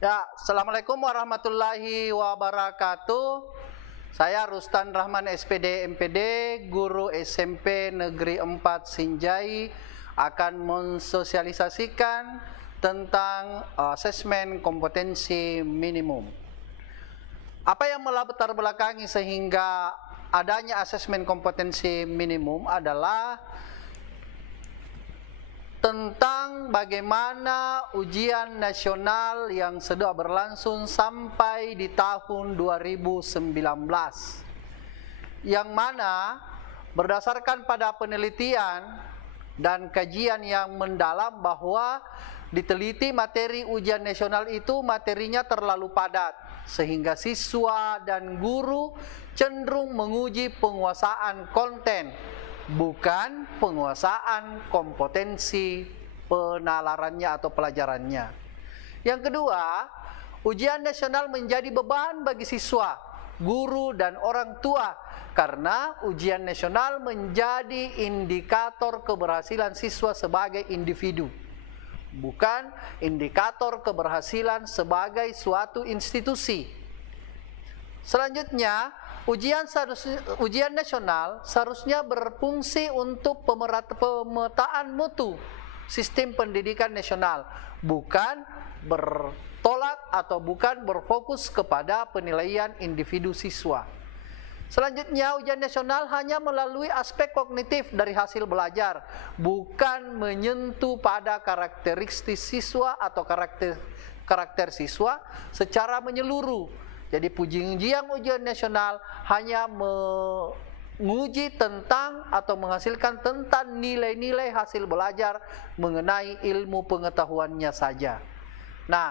Ya, Assalamualaikum warahmatullahi wabarakatuh. Saya Rustan Rahman SPD MPD, guru SMP Negeri 4 Sinjai, akan mensosialisasikan tentang asesmen kompetensi minimum. Apa yang melatar belakangi sehingga adanya asesmen kompetensi minimum adalah tentang bagaimana ujian nasional yang sudah berlangsung sampai di tahun 2019, yang mana berdasarkan pada penelitian dan kajian yang mendalam bahwa diteliti materi ujian nasional itu materinya terlalu padat, sehingga siswa dan guru cenderung menguji penguasaan konten, bukan penguasaan kompetensi penalarannya atau pelajarannya. Yang kedua, ujian nasional menjadi beban bagi siswa, guru, dan orang tua karena ujian nasional menjadi indikator keberhasilan siswa sebagai individu, bukan indikator keberhasilan sebagai suatu institusi. Selanjutnya, ujian nasional seharusnya berfungsi untuk pemetaan mutu sistem pendidikan nasional, bukan bertolak atau bukan berfokus kepada penilaian individu siswa. Selanjutnya, ujian nasional hanya melalui aspek kognitif dari hasil belajar, bukan menyentuh pada karakteristik siswa atau karakter siswa secara menyeluruh. Jadi ujian nasional hanya menguji tentang atau menghasilkan tentang nilai-nilai hasil belajar mengenai ilmu pengetahuannya saja. Nah,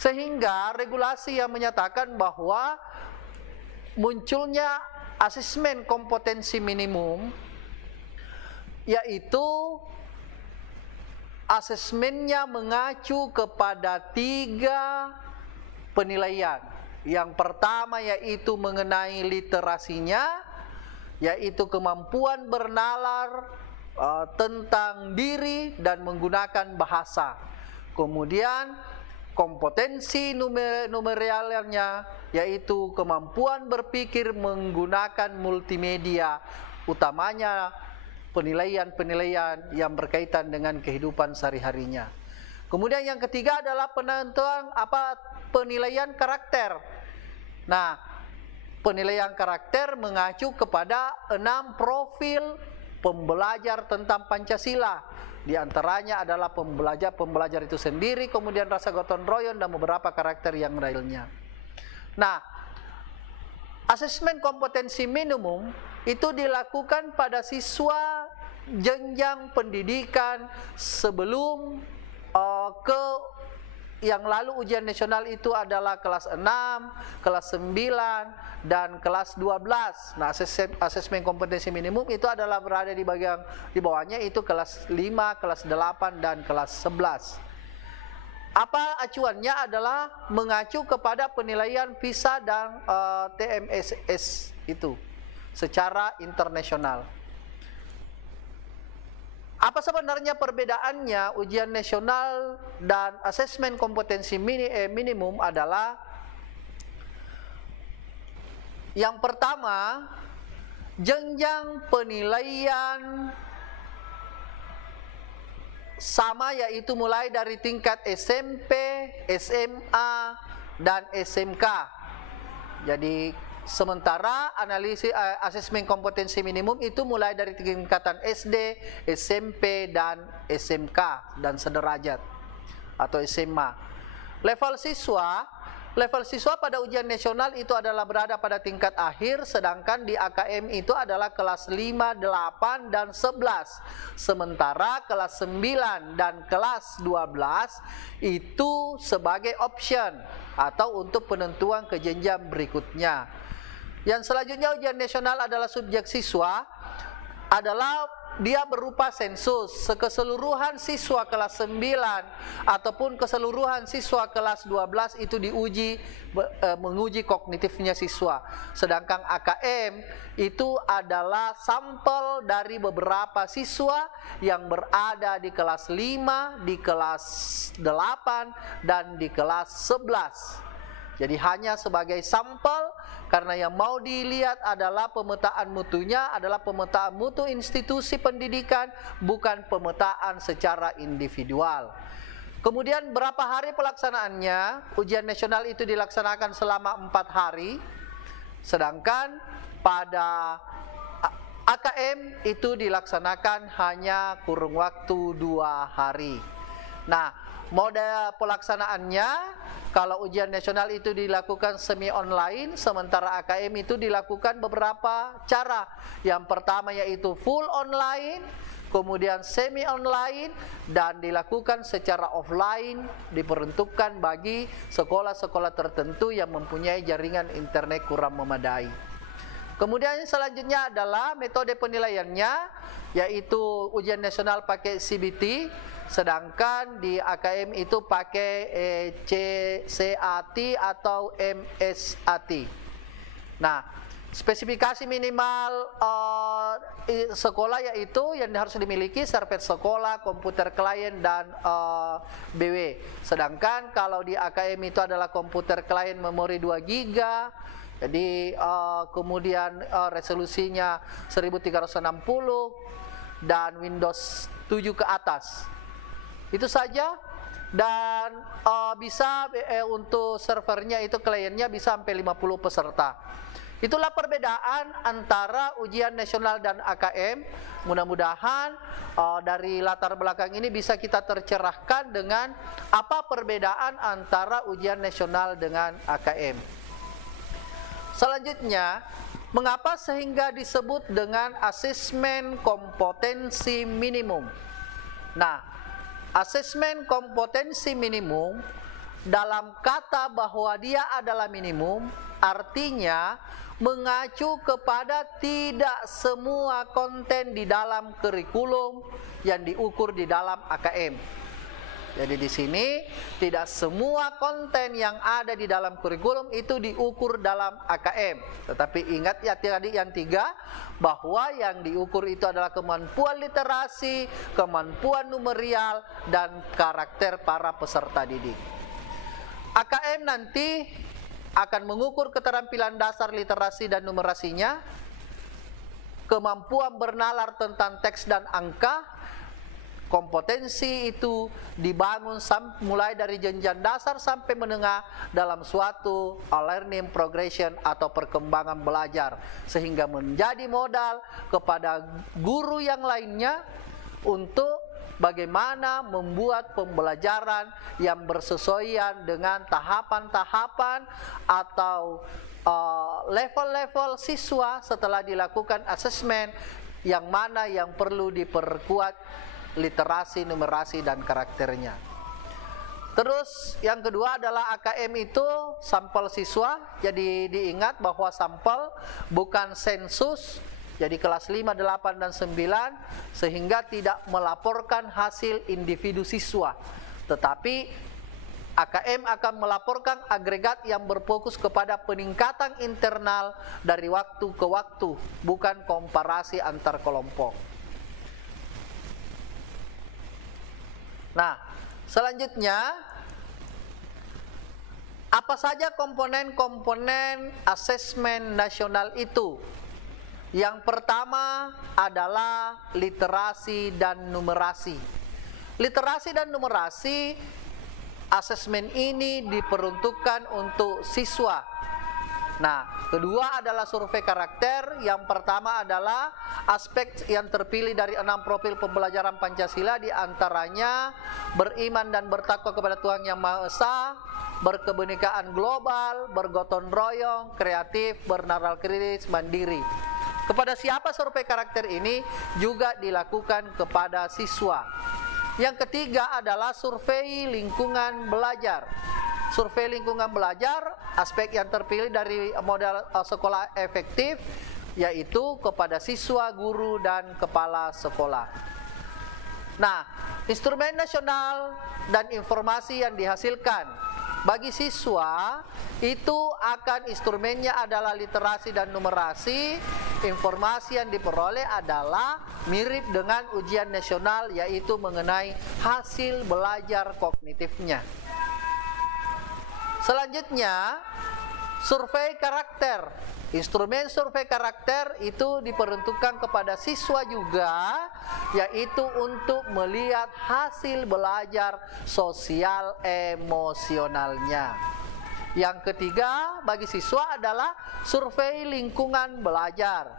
sehingga regulasi yang menyatakan bahwa munculnya asesmen kompetensi minimum, yaitu asesmennya mengacu kepada 3 penilaian. Yang pertama yaitu mengenai literasinya, yaitu kemampuan bernalar tentang diri dan menggunakan bahasa. Kemudian kompetensi numerialnya, yaitu kemampuan berpikir menggunakan multimedia, utamanya penilaian-penilaian yang berkaitan dengan kehidupan sehari-harinya. Kemudian yang ketiga adalah penentuan penilaian karakter. Nah, penilaian karakter mengacu kepada 6 profil pembelajar tentang Pancasila. Di antaranya adalah pembelajar itu sendiri, kemudian rasa gotong royong, dan beberapa karakter yang lainnya. Nah, asesmen kompetensi minimum itu dilakukan pada siswa jenjang pendidikan sebelum yang lalu ujian nasional itu adalah kelas 6, kelas 9, dan kelas 12. Nah, asesmen kompetensi minimum itu adalah berada di bawahnya, itu kelas 5, kelas 8, dan kelas 11. Apa acuannya adalah mengacu kepada penilaian PISA dan TMSS itu secara internasional. Apa sebenarnya perbedaannya ujian nasional dan asesmen kompetensi minimum adalah, yang pertama, jenjang penilaian sama, yaitu mulai dari tingkat SMP, SMA, dan SMK. Jadi sementara analisis asesmen kompetensi minimum itu mulai dari tingkatan SD, SMP, dan SMK dan sederajat atau SMA. Level siswa pada ujian nasional itu adalah berada pada tingkat akhir, sedangkan di AKM itu adalah kelas 5, 8, dan 11. Sementara kelas 9 dan kelas 12 itu sebagai option atau untuk penentuan ke jenjang berikutnya. Yang selanjutnya, ujian nasional adalah subjek siswa adalah dia berupa sensus. Keseluruhan siswa kelas 9 ataupun keseluruhan siswa kelas 12 itu diuji, menguji kognitifnya siswa. Sedangkan AKM itu adalah sampel dari beberapa siswa yang berada di kelas 5, di kelas 8, dan di kelas 11. Jadi hanya sebagai sampel, karena yang mau dilihat adalah pemetaan mutunya, adalah pemetaan mutu institusi pendidikan, bukan pemetaan secara individual. Kemudian berapa hari pelaksanaannya? Ujian nasional itu dilaksanakan selama 4 hari, sedangkan pada AKM itu dilaksanakan hanya kurun waktu 2 hari. Nah, model pelaksanaannya, kalau ujian nasional itu dilakukan semi online, sementara AKM itu dilakukan beberapa cara. Yang pertama yaitu full online, kemudian semi online, dan dilakukan secara offline, diperuntukkan bagi sekolah-sekolah tertentu yang mempunyai jaringan internet kurang memadai. Kemudian selanjutnya adalah metode penilaiannya, yaitu ujian nasional pakai CBT, sedangkan di AKM itu pakai CAT atau MSAT. Nah, spesifikasi minimal sekolah yaitu yang harus dimiliki server sekolah, komputer klien, dan BW. Sedangkan kalau di AKM itu adalah komputer klien memori 2 GB, jadi kemudian resolusinya 1360 dan Windows 7 ke atas. Itu saja. Dan bisa untuk servernya itu kliennya bisa sampai 50 peserta. Itulah perbedaan antara ujian nasional dan AKM. Mudah-mudahan dari latar belakang ini bisa kita tercerahkan dengan apa perbedaan antara ujian nasional dengan AKM. Selanjutnya, mengapa sehingga disebut dengan asesmen kompetensi minimum? Nah, asesmen kompetensi minimum dalam kata bahwa dia adalah minimum, artinya mengacu kepada tidak semua konten di dalam kurikulum yang diukur di dalam AKM. Jadi di sini tidak semua konten yang ada di dalam kurikulum itu diukur dalam AKM. Tetapi ingat ya tadi yang 3, bahwa yang diukur itu adalah kemampuan literasi, kemampuan numerial, dan karakter para peserta didik. AKM nanti akan mengukur keterampilan dasar literasi dan numerasinya, kemampuan bernalar tentang teks dan angka. Kompetensi itu dibangun mulai dari jenjang dasar sampai menengah dalam suatu learning progression atau perkembangan belajar, sehingga menjadi modal kepada guru yang lainnya untuk bagaimana membuat pembelajaran yang bersesuaian dengan tahapan-tahapan atau level-level siswa setelah dilakukan asesmen, yang mana yang perlu diperkuat literasi, numerasi, dan karakternya. Terus yang kedua adalah AKM itu sampel siswa. Jadi diingat bahwa sampel bukan sensus. Jadi kelas 5, 8, dan 9, sehingga tidak melaporkan hasil individu siswa. Tetapi AKM akan melaporkan agregat yang berfokus kepada peningkatan internal dari waktu ke waktu, bukan komparasi antar kelompok. Nah, selanjutnya, apa saja komponen-komponen asesmen nasional itu? Yang pertama adalah literasi dan numerasi. Literasi dan numerasi, asesmen ini diperuntukkan untuk siswa. Nah, kedua adalah survei karakter. Yang pertama adalah aspek yang terpilih dari 6 profil pembelajaran Pancasila, di antaranya beriman dan bertakwa kepada Tuhan Yang Maha Esa, berkebenekaan global, bergotong royong, kreatif, bernalar kritis, mandiri. Kepada siapa survei karakter ini? Juga dilakukan kepada siswa. Yang ketiga adalah survei lingkungan belajar. Survei lingkungan belajar, aspek yang terpilih dari model sekolah efektif, yaitu kepada siswa, guru, dan kepala sekolah. Nah, instrumen nasional dan informasi yang dihasilkan bagi siswa itu akan instrumennya adalah literasi dan numerasi. Informasi yang diperoleh adalah mirip dengan ujian nasional, yaitu mengenai hasil belajar kognitifnya. Selanjutnya, survei karakter. Instrumen survei karakter itu diperuntukkan kepada siswa juga, yaitu untuk melihat hasil belajar sosial emosionalnya. Yang ketiga bagi siswa adalah survei lingkungan belajar.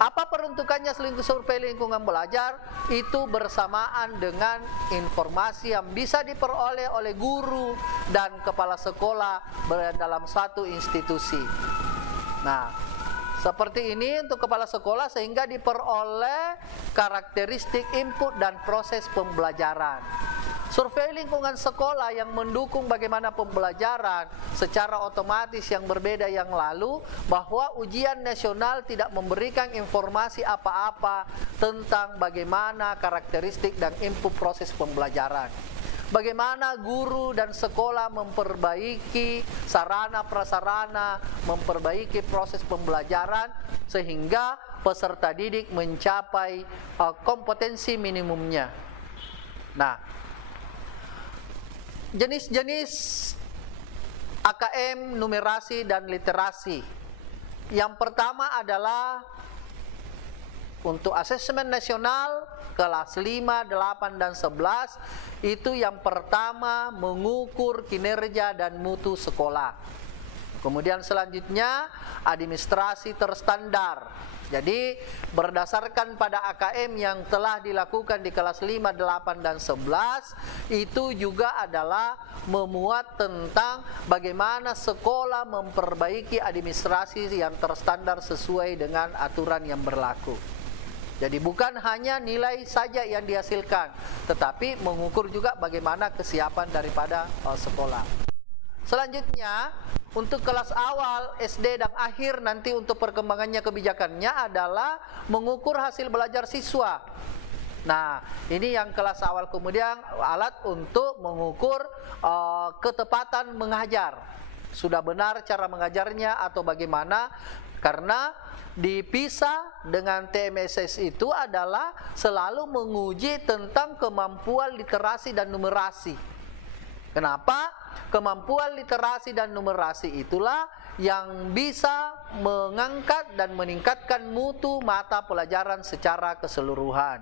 Apa peruntukannya survei lingkungan belajar? Itu bersamaan dengan informasi yang bisa diperoleh oleh guru dan kepala sekolah dalam satu institusi. Nah, seperti ini untuk kepala sekolah sehingga diperoleh karakteristik input dan proses pembelajaran. Survei lingkungan sekolah yang mendukung bagaimana pembelajaran secara otomatis yang berbeda yang lalu, bahwa ujian nasional tidak memberikan informasi apa-apa tentang bagaimana karakteristik dan input proses pembelajaran. Bagaimana guru dan sekolah memperbaiki sarana prasarana, memperbaiki proses pembelajaran sehingga peserta didik mencapai kompetensi minimumnya. Nah, jenis-jenis AKM numerasi dan literasi. Yang pertama adalah untuk asesmen nasional kelas 5, 8, dan 11, itu yang pertama mengukur kinerja dan mutu sekolah. Kemudian selanjutnya administrasi terstandar. Jadi berdasarkan pada AKM yang telah dilakukan di kelas 5, 8, dan 11, itu juga adalah memuat tentang bagaimana sekolah memperbaiki administrasi yang terstandar sesuai dengan aturan yang berlaku. Jadi bukan hanya nilai saja yang dihasilkan, tetapi mengukur juga bagaimana kesiapan daripada sekolah. Selanjutnya, untuk kelas awal, SD, dan akhir nanti untuk perkembangannya kebijakannya adalah mengukur hasil belajar siswa. Nah, ini yang kelas awal. Kemudian alat untuk mengukur ketepatan mengajar. Sudah benar cara mengajarnya atau bagaimana? Karena dipisah dengan TMSS itu adalah selalu menguji tentang kemampuan literasi dan numerasi. Kenapa? Kemampuan literasi dan numerasi itulah yang bisa mengangkat dan meningkatkan mutu mata pelajaran secara keseluruhan.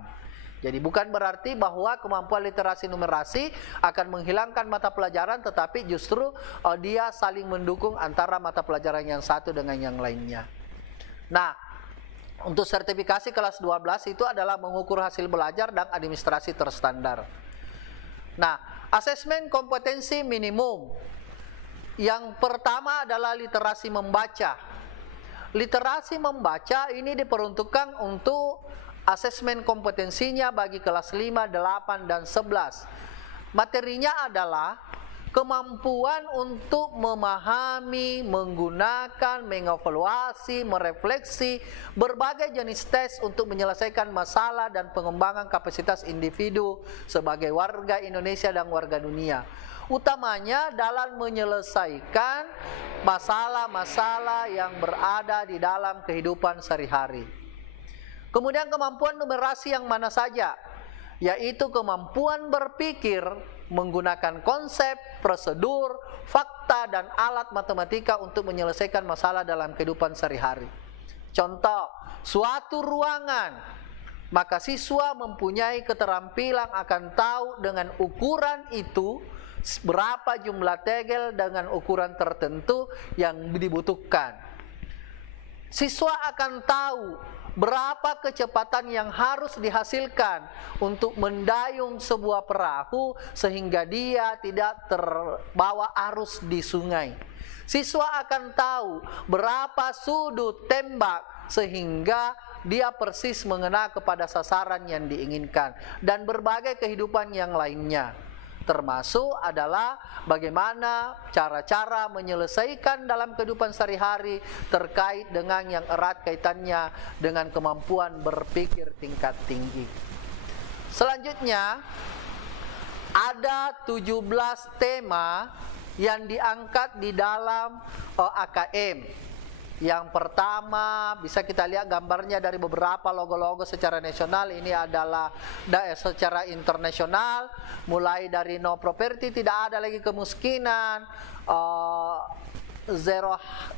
Jadi bukan berarti bahwa kemampuan literasi numerasi akan menghilangkan mata pelajaran, tetapi justru dia saling mendukung antara mata pelajaran yang satu dengan yang lainnya. Nah, untuk sertifikasi kelas 12 itu adalah mengukur hasil belajar dan administrasi terstandar. Nah, asesmen kompetensi minimum. Yang pertama adalah literasi membaca. Literasi membaca ini diperuntukkan untuk asesmen kompetensinya bagi kelas 5, 8, dan 11. Materinya adalah kemampuan untuk memahami, menggunakan, mengevaluasi, merefleksi berbagai jenis tes untuk menyelesaikan masalah dan pengembangan kapasitas individu sebagai warga Indonesia dan warga dunia. Utamanya dalam menyelesaikan masalah-masalah yang berada di dalam kehidupan sehari-hari. Kemudian kemampuan numerasi yang mana saja, yaitu kemampuan berpikir menggunakan konsep, prosedur, fakta, dan alat matematika untuk menyelesaikan masalah dalam kehidupan sehari-hari. Contoh, suatu ruangan, maka siswa mempunyai keterampilan akan tahu dengan ukuran itu berapa jumlah tegel dengan ukuran tertentu yang dibutuhkan. Siswa akan tahu berapa kecepatan yang harus dihasilkan untuk mendayung sebuah perahu sehingga dia tidak terbawa arus di sungai. Siswa akan tahu berapa sudut tembak sehingga dia persis mengena kepada sasaran yang diinginkan, dan berbagai kehidupan yang lainnya. termasuk adalah bagaimana cara-cara menyelesaikan dalam kehidupan sehari-hari terkait dengan yang erat kaitannya dengan kemampuan berpikir tingkat tinggi. Selanjutnya, ada 17 tema yang diangkat di dalam AKM. Yang pertama, bisa kita lihat gambarnya dari beberapa logo-logo secara nasional. Ini adalah secara internasional, mulai dari no property, tidak ada lagi kemiskinan,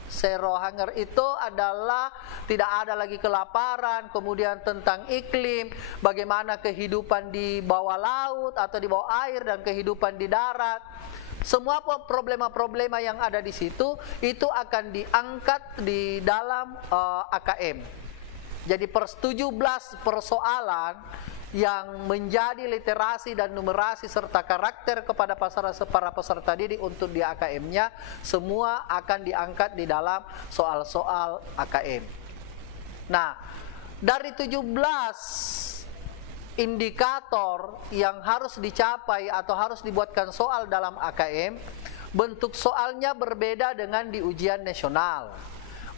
zero hunger itu adalah tidak ada lagi kelaparan, kemudian tentang iklim, bagaimana kehidupan di bawah laut atau di bawah air dan kehidupan di darat. Semua problema-problema yang ada di situ itu akan diangkat di dalam AKM. Jadi 17 persoalan yang menjadi literasi dan numerasi serta karakter kepada para peserta didik untuk di AKM-nya semua akan diangkat di dalam soal-soal AKM. Nah, dari 17 indikator yang harus dicapai atau harus dibuatkan soal dalam AKM, bentuk soalnya berbeda dengan di ujian nasional.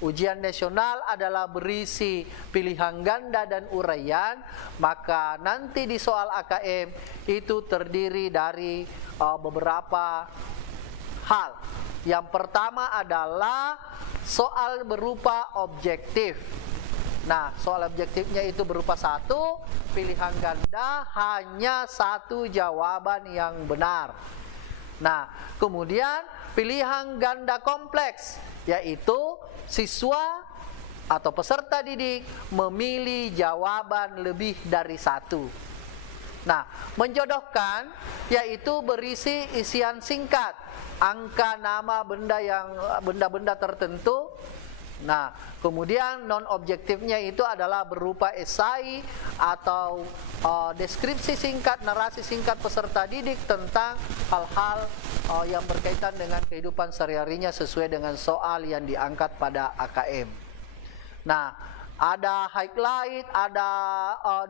Ujian nasional adalah berisi pilihan ganda dan uraian, maka nanti di soal AKM itu terdiri dari beberapa hal. Yang pertama adalah soal berupa objektif. Nah, soal objektifnya itu berupa satu, pilihan ganda hanya satu jawaban yang benar. Nah, kemudian pilihan ganda kompleks, yaitu siswa atau peserta didik memilih jawaban lebih dari satu. Nah, menjodohkan yaitu berisi isian singkat, angka, nama, benda-benda tertentu. Nah, kemudian non objektifnya itu adalah berupa esai atau deskripsi singkat, narasi singkat peserta didik tentang hal-hal yang berkaitan dengan kehidupan sehari-harinya sesuai dengan soal yang diangkat pada AKM. Nah, ada highlight, ada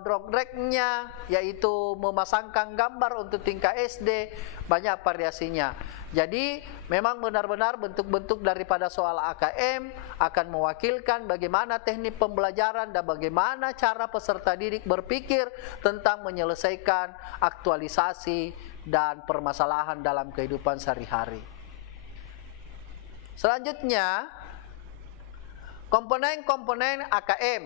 drag-nya, yaitu memasangkan gambar untuk tingkat SD, banyak variasinya. Jadi memang benar-benar bentuk-bentuk daripada soal AKM akan mewakilkan bagaimana teknik pembelajaran dan bagaimana cara peserta didik berpikir tentang menyelesaikan aktualisasi dan permasalahan dalam kehidupan sehari-hari. Selanjutnya, komponen-komponen AKM.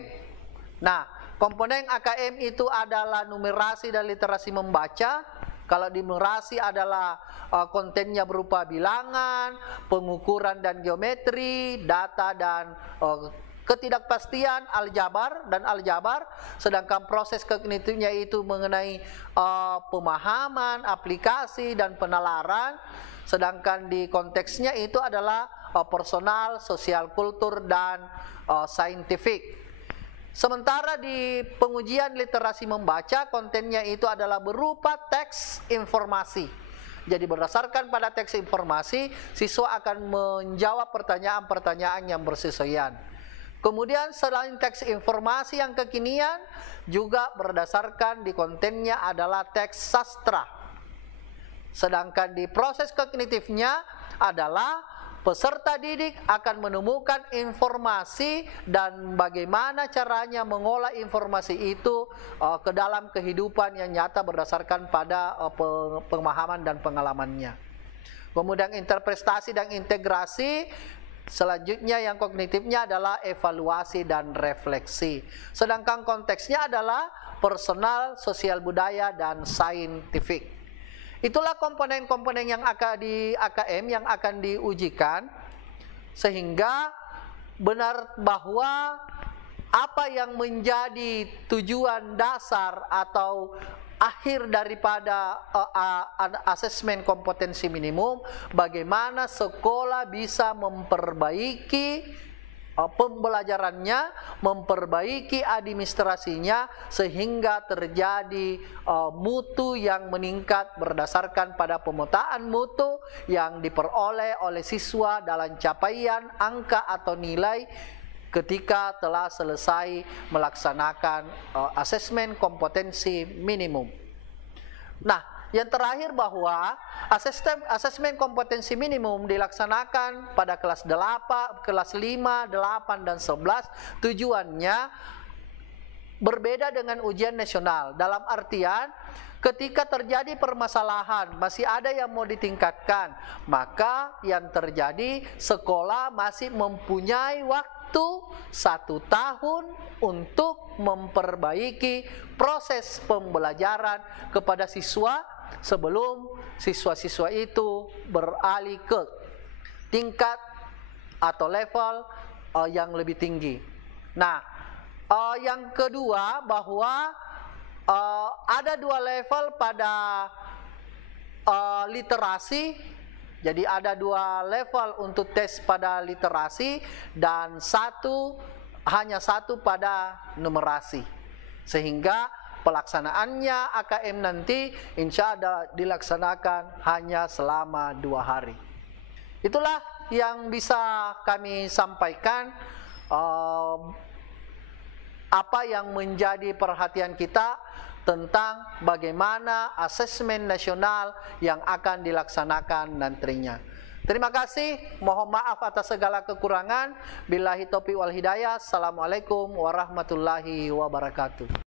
Nah, komponen AKM itu adalah numerasi dan literasi membaca. Kalau di numerasi adalah kontennya berupa bilangan, pengukuran dan geometri, data dan ketidakpastian, aljabar. Sedangkan proses kognitifnya itu mengenai pemahaman, aplikasi dan penalaran. Sedangkan di konteksnya itu adalah personal, sosial, kultur dan saintifik. Sementara di pengujian literasi membaca, kontennya itu adalah berupa teks informasi. Jadi berdasarkan pada teks informasi, siswa akan menjawab pertanyaan-pertanyaan yang bersesuaian. Kemudian selain teks informasi yang kekinian, juga berdasarkan di kontennya adalah teks sastra. Sedangkan di proses kognitifnya adalah peserta didik akan menemukan informasi dan bagaimana caranya mengolah informasi itu ke dalam kehidupan yang nyata berdasarkan pada pemahaman dan pengalamannya. Kemudian interpretasi dan integrasi, selanjutnya yang kognitifnya adalah evaluasi dan refleksi. Sedangkan konteksnya adalah personal, sosial budaya, dan saintifik. Itulah komponen-komponen yang akan di AKM yang akan diujikan, sehingga benar bahwa apa yang menjadi tujuan dasar atau akhir daripada asesmen kompetensi minimum, bagaimana sekolah bisa memperbaiki pembelajarannya, memperbaiki administrasinya sehingga terjadi mutu yang meningkat berdasarkan pada pemetaan mutu yang diperoleh oleh siswa dalam capaian angka atau nilai ketika telah selesai melaksanakan asesmen kompetensi minimum. Nah, yang terakhir bahwa asesmen kompetensi minimum dilaksanakan pada kelas 8, kelas 5, 8, dan 11. Tujuannya berbeda dengan ujian nasional. Dalam artian, ketika terjadi permasalahan, masih ada yang mau ditingkatkan, maka yang terjadi sekolah masih mempunyai waktu 1 tahun untuk memperbaiki proses pembelajaran kepada siswa sebelum siswa-siswa itu beralih ke tingkat atau level yang lebih tinggi. Nah, yang kedua bahwa ada 2 level pada literasi. Jadi ada 2 level untuk tes pada literasi dan hanya satu pada numerasi. Sehingga pelaksanaannya AKM nanti insya Allah dilaksanakan hanya selama 2 hari. Itulah yang bisa kami sampaikan. Apa yang menjadi perhatian kita tentang bagaimana asesmen nasional yang akan dilaksanakan nantinya. Terima kasih, mohon maaf atas segala kekurangan. Billahi taufiq wal hidayah. Assalamualaikum warahmatullahi wabarakatuh.